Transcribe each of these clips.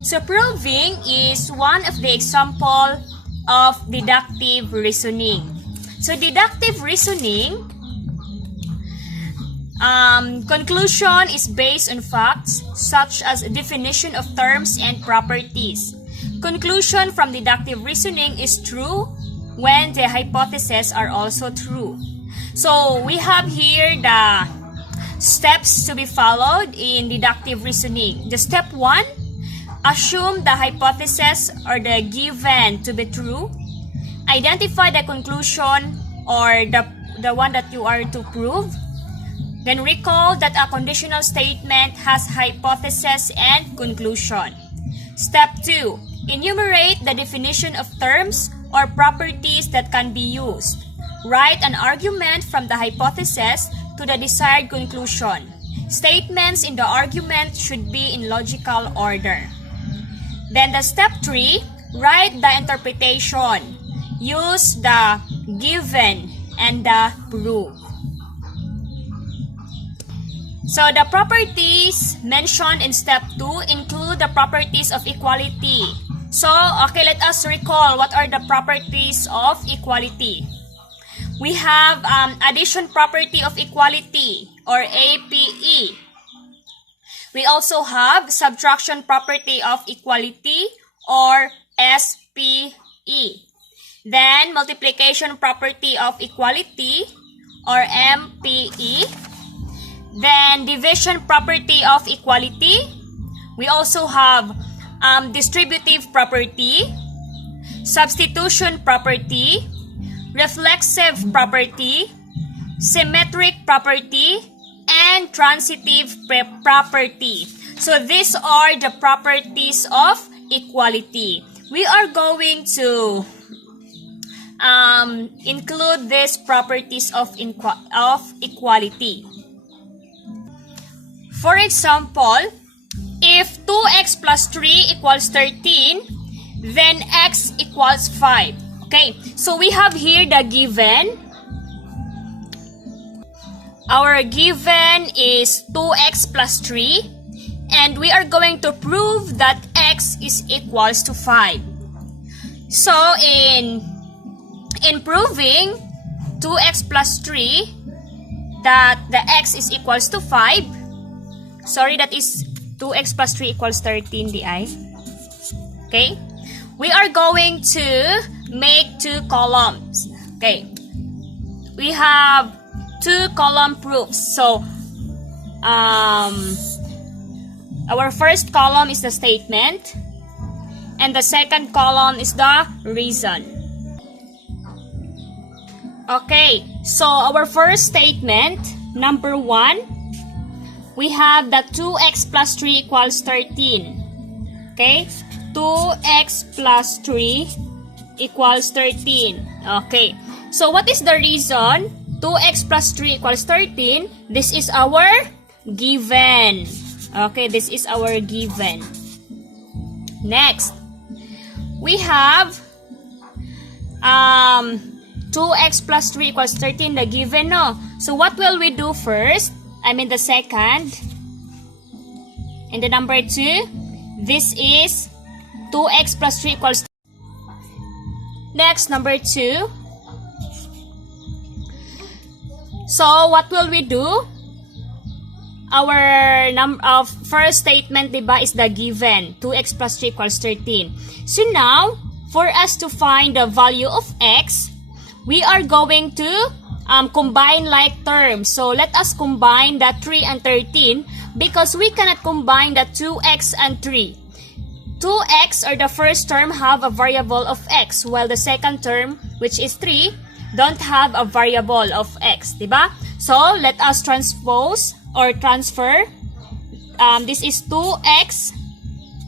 So proving is one of the example of deductive reasoning. So deductive reasoning, conclusion is based on facts such as definition of terms and properties. Conclusion from deductive reasoning is true when the hypotheses are also true. So we have here the steps to be followed in deductive reasoning. The step 1, assume the hypothesis or the given to be true. Identify the conclusion or the one that you are to prove. Then recall that a conditional statement has hypothesis and conclusion. Step 2, enumerate the definition of terms or properties that can be used. Write an argument from the hypothesis to the desired conclusion. Statements in the argument should be in logical order. Then the step 3, write the interpretation. Use the given and the proof. So the properties mentioned in step 2 include the properties of equality. So, okay, let us recall what are the properties of equality. We have addition property of equality or APE. We also have subtraction property of equality or SPE. Then multiplication property of equality or MPE. Then division property of equality. We also have distributive property, substitution property, reflexive property, symmetric property, and transitive property. So these are the properties of equality. We are going to include these properties of equality. For example, if 2x plus 3 equals 13, then x equals 5. Okay, so we have here the given. Our given is 2x plus 3, and we are going to prove that x is equals to 5. So in proving 2x plus 3 that the x is equals to 5, sorry, that is 2x plus 3 equals 13 di. Okay, we are going to make 2 columns. Okay, we have 2 column proofs. So our first column is the statement, and the second column is the reason. Okay, so our first statement, number 1, we have that 2x plus 3 equals 13. Okay, 2x plus 3 equals 13. Okay, so what is the reason 2x plus 3 equals 13? This is our given. Okay, this is our given. Next, we have 2x plus 3 equals 13, the given, no? So what will we do first? I mean the second. And the number 2, this is 2x plus 3 equals 13. Next, number 2. So what will we do? Our first statement, diba, is the given. 2x plus 3 equals 13. So now, for us to find the value of x, we are going to combine like terms. So let us combine the 3 and 13 because we cannot combine the 2x and 3. 2x or the first term have a variable of x, while the second term, which is 3, don't have a variable of x, diba? So let us transpose or transfer. This is 2x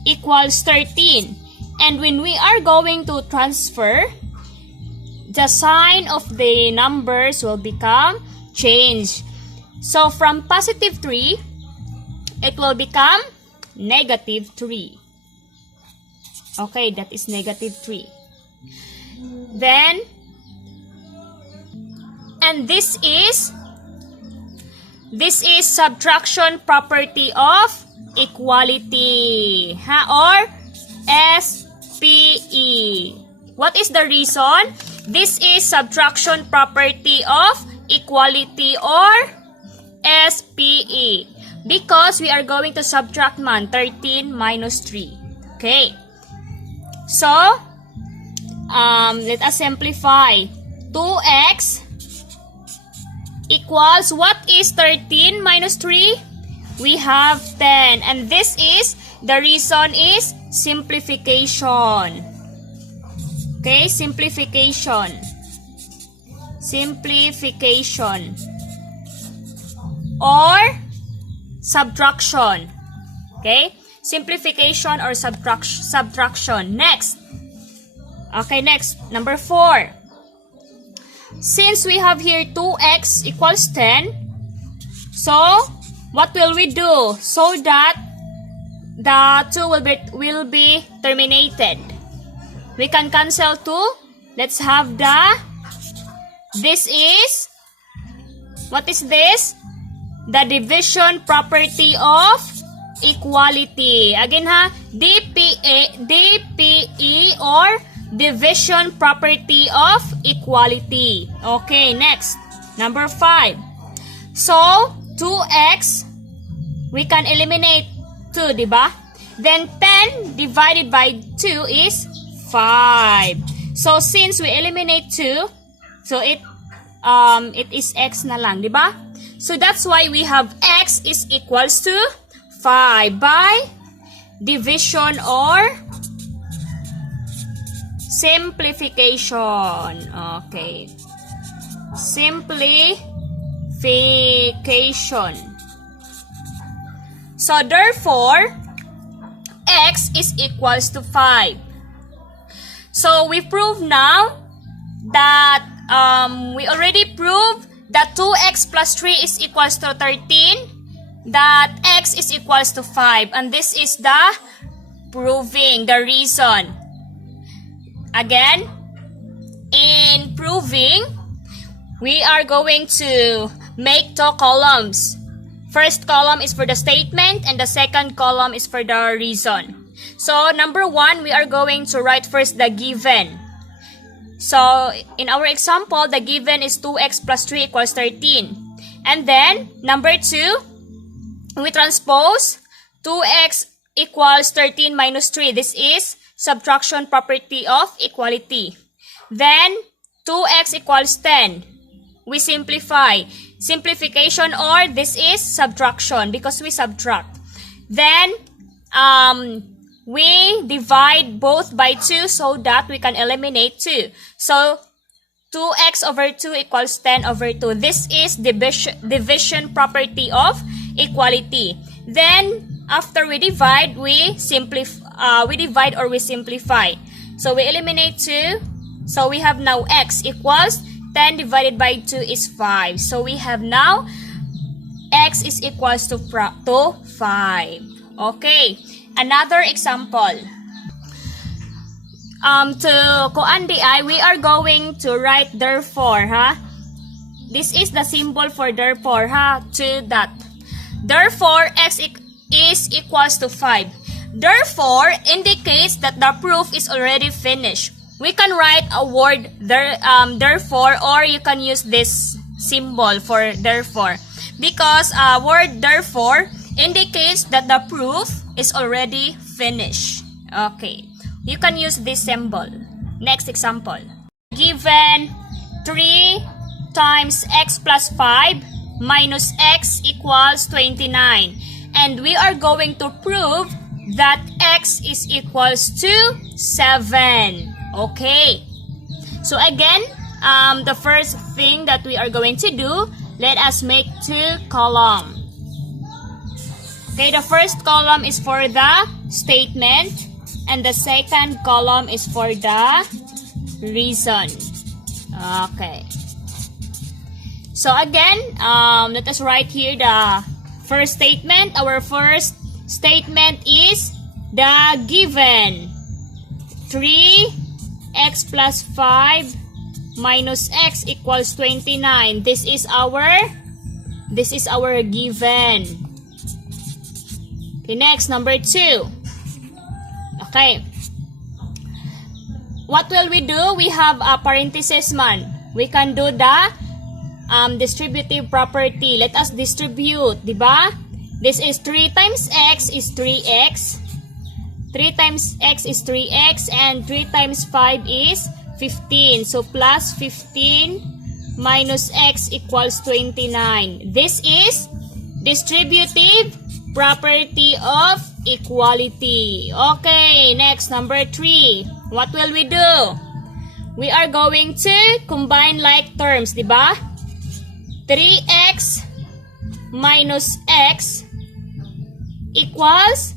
equals 13. And when we are going to transfer, the sign of the numbers will become changed. So from positive 3, it will become negative 3. Okay, that is negative 3. Then, and this is subtraction property of equality, or SPE. What is the reason? This is subtraction property of equality or SPE. Because we are going to subtract 13 minus 3. Okay. So, let us simplify. 2x equals, what is 13 minus 3? We have 10. And this is, the reason is simplification. Okay, simplification. Simplification. Or subtraction. Okay? Simplification or subtraction. Next. Okay, next. Number 4. Since we have here 2x equals 10, so what will we do so that the 2 will be terminated? We can cancel 2. Let's have this is, what is this? The division property of equality. Again DPE or division property of equality. Okay, next. Number 5. So, 2x, we can eliminate 2, diba? Then 10 divided by 2 is 5. So, since we eliminate 2, so it is x na lang, diba? So, that's why we have x is equals to 5 by division or simplification. Okay. Simplification. So, therefore, x is equals to 5. So, we prove now that we already proved that 2x plus 3 is equals to 13, that x is equals to 5. And this is the proving, the reason. Again, in proving, we are going to make 2 columns. First column is for the statement and the second column is for the reason. So, number 1, we are going to write first the given. So, in our example, the given is 2x plus 3 equals 13. And then, number 2, we transpose 2x equals 13 minus 3. This is subtraction property of equality. Then, 2x equals 10. We simplify. Simplification or this is subtraction because we subtract. Then, we divide both by 2 so that we can eliminate 2. So, 2x over 2 equals 10 over 2. This is division property of equality. Then, after we divide, we divide or we simplify. So, we eliminate 2. So, we have now x equals 10 divided by 2 is 5. So, we have now x is equals to 5. Okay. Another example. To kuandi ay, we are going to write therefore, ha? This is the symbol for therefore, ha? To that. Therefore, x is equals to 5. Therefore indicates that the proof is already finished. We can write a word therefore, or you can use this symbol for therefore. Because word therefore indicates that the proof is already finished. Okay. You can use this symbol. Next example. Given 3 times x plus 5 minus x equals 29. And we are going to prove that x is equals to 7. Okay. So again, the first thing that we are going to do, let us make 2 columns. Okay, the first column is for the statement and the second column is for the reason. Okay. So again, let us write here the first statement. Our first statement is the given 3x plus 5 minus x equals 29. This is our given. Okay, next, number 2. Okay. What will we do? We have a parenthesis man. We can do the distributive property. Let us distribute, diba? This is 3 times x is 3x. 3 times x is 3x and 3 times 5 is 15. So plus 15 minus x equals 29. This is distributive property of equality. Okay, next, number 3. What will we do? We are going to combine like terms, diba? 3x minus x equals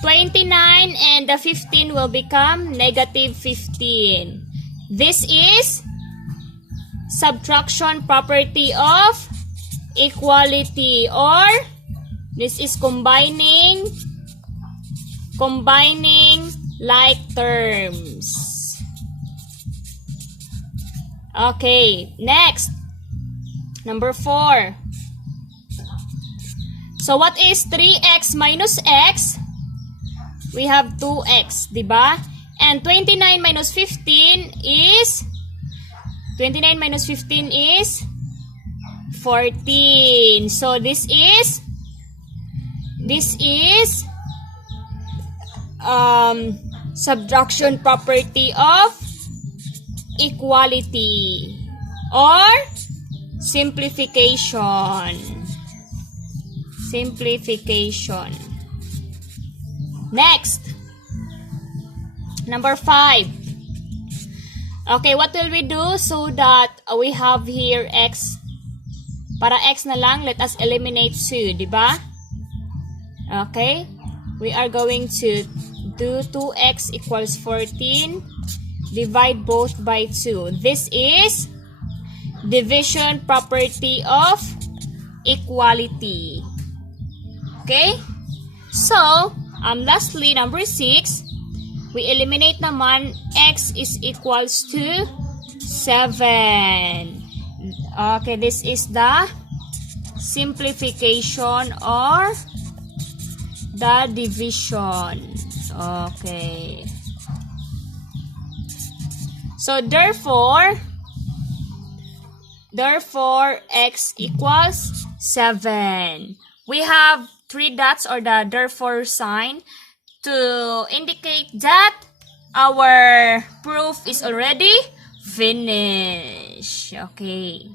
29 and the 15 will become negative 15. This is subtraction property of equality, or this is combining like terms. Okay, next. Number 4. So what is 3x minus x? We have 2x, diba? And 29 minus 15 is 14. So this is subtraction property of equality, or simplification. Next, number 5. Okay, what will we do so that we have here x? Para x na lang, let us eliminate 2, diba? Okay, we are going to do 2x equals 14. Divide both by 2. This is division property of equality. Okay? So, lastly, number 6, we eliminate naman x is equals to 7. Okay, this is the simplification or the division. Okay. So, therefore, x equals 7. We have 3 dots or the therefore sign to indicate that our proof is already finished. Okay.